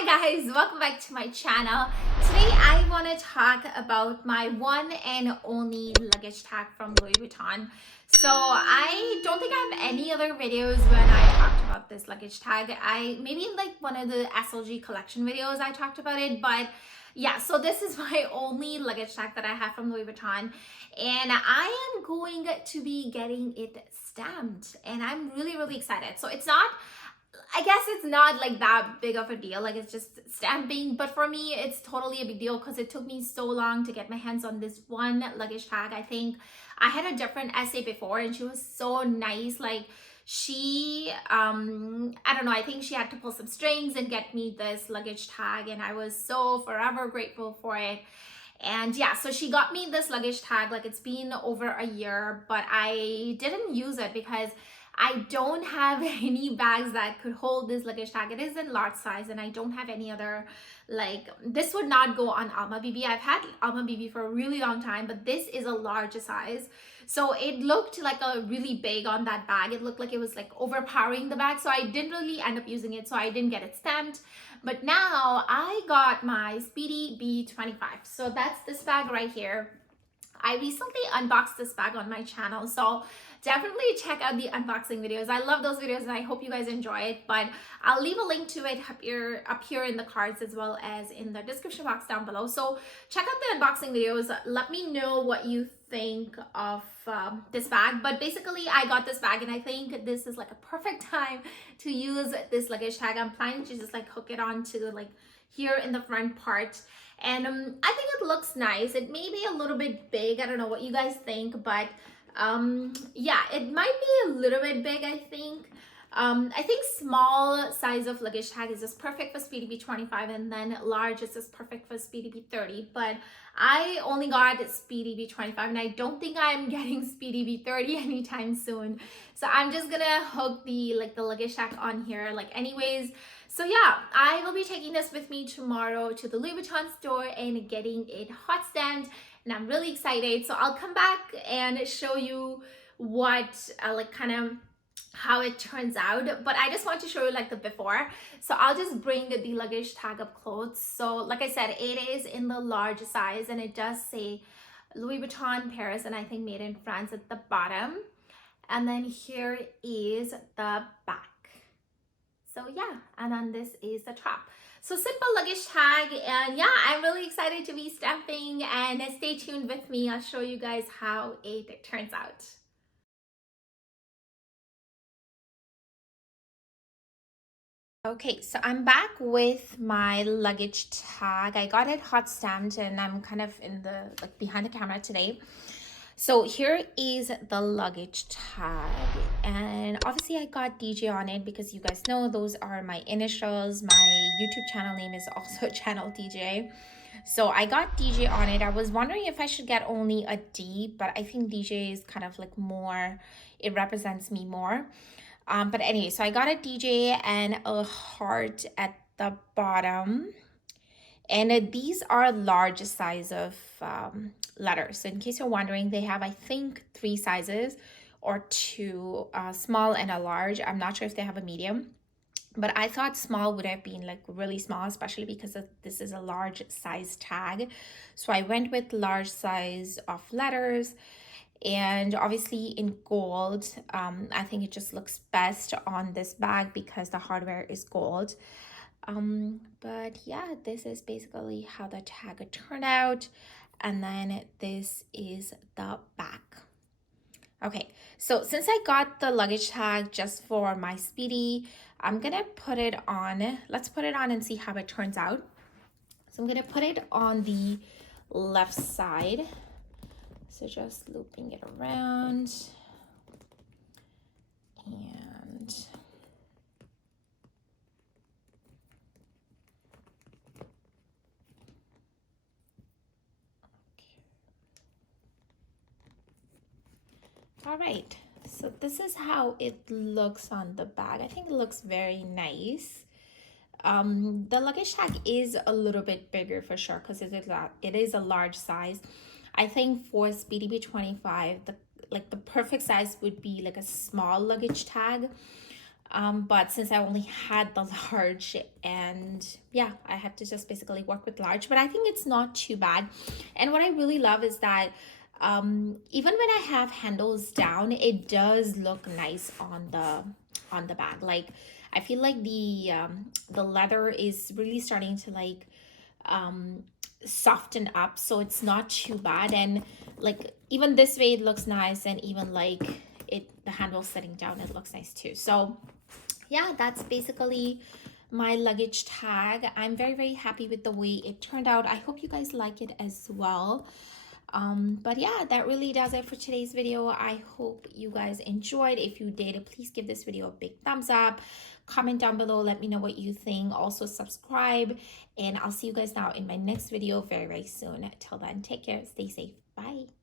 Hi guys, welcome back to my channel. Today I want to talk about my one and only luggage tag from Louis Vuitton. So I don't think I have any other videos when I talked about this luggage tag. Maybe in like one of the SLG collection videos I talked about it, but yeah, so this is my only luggage tag that I have from Louis Vuitton, and I am going to be getting it stamped, and I'm really excited. So I guess it's not like that big of a deal, like it's just stamping, but for me it's totally a big deal because it took me so long to get my hands on this one luggage tag. I think I had a different essay before and she was so nice. Like she I don't know, I think she had to pull some strings and get me this luggage tag, and I was so forever grateful for it. And yeah, so she got me this luggage tag. Like it's been over a year, but I didn't use it because I don't have any bags that could hold this luggage tag. It is in large size and I don't have any other, like this would not go on Alma BB. I've had Alma BB for a really long time, but this is a large size. So it looked like a really big on that bag. It looked like it was like overpowering the bag. So I didn't really end up using it. So I didn't get it stamped. But now I got my Speedy B25. So that's this bag right here. I recently unboxed this bag on my channel, so definitely check out the unboxing videos. I love those videos and I hope you guys enjoy it, but I'll leave a link to it up here in the cards as well as in the description box down below. So check out the unboxing videos. Let me know what you think of this bag. But basically I got this bag and I think this is like a perfect time to use this luggage tag. I'm planning to just like hook it onto like here in the front part. And I think it looks nice. It may be a little bit big. I don't know what you guys think, but yeah, it might be a little bit big, I think. I think small size of luggage tag is just perfect for Speedy B25, and then large is just perfect for Speedy B30. But I only got Speedy B25 and I don't think I'm getting Speedy B30 anytime soon. So I'm just gonna hook the luggage tag on here like anyways. So yeah, I will be taking this with me tomorrow to the Louis Vuitton store and getting it hot stamped, and I'm really excited. So I'll come back and show you what like kind of how it turns out, but I just want to show you like the before. So I'll just bring the luggage tag up close. So like I said, it is in the large size and it does say Louis Vuitton Paris and I think made in France at the bottom, and then here is the back. So yeah, and then this is the top. So simple luggage tag, and yeah, I'm really excited to be stamping, and stay tuned with me. I'll show you guys how it turns out. Okay, so I'm back with my luggage tag. I got it hot stamped and I'm kind of in the behind the camera today. So here is the luggage tag, and obviously I got DJ on it because you guys know those are my initials. My YouTube channel name is also channelDJ. So I got DJ on it. I was wondering if I should get only a D, but I think DJ is kind of like more, it represents me more. But anyway, so I got a DJ and a heart at the bottom. And these are large size of letters. So in case you're wondering, they have, I think, 3 sizes or 2, small and a large. I'm not sure if they have a medium, but I thought small would have been like really small, especially because this is a large size tag. So I went with large size of letters. And obviously in gold, I think it just looks best on this bag because the hardware is gold. But yeah, this is basically how the tag turned out, and then this is the back. Okay, so since I got the luggage tag just for my Speedy, I'm gonna put it on. Let's put it on and see how it turns out. So I'm gonna put it on the left side. So just looping it around, and all right, so this is how it looks on the bag. I think it looks very nice. The luggage tag is a little bit bigger for sure because it is a large size. I think for Speedy B25, the perfect size would be like a small luggage tag. but since I only had the large, and yeah, I had to just basically work with large, but I think it's not too bad. And what I really love is that even when I have handles down, it does look nice on the bag. Like I feel like the leather is really starting to like soften up, so it's not too bad. And like even this way it looks nice, and even like the handle sitting down, it looks nice too. So yeah, that's basically my luggage tag. I'm very happy with the way it turned out. I hope you guys like it as well. But yeah, that really does it for today's video. I hope you guys enjoyed. If you did, please give this video a big thumbs up, comment down below, let me know what you think. Also subscribe, and I'll see you guys now in my next video very soon. Till then, take care, stay safe, bye.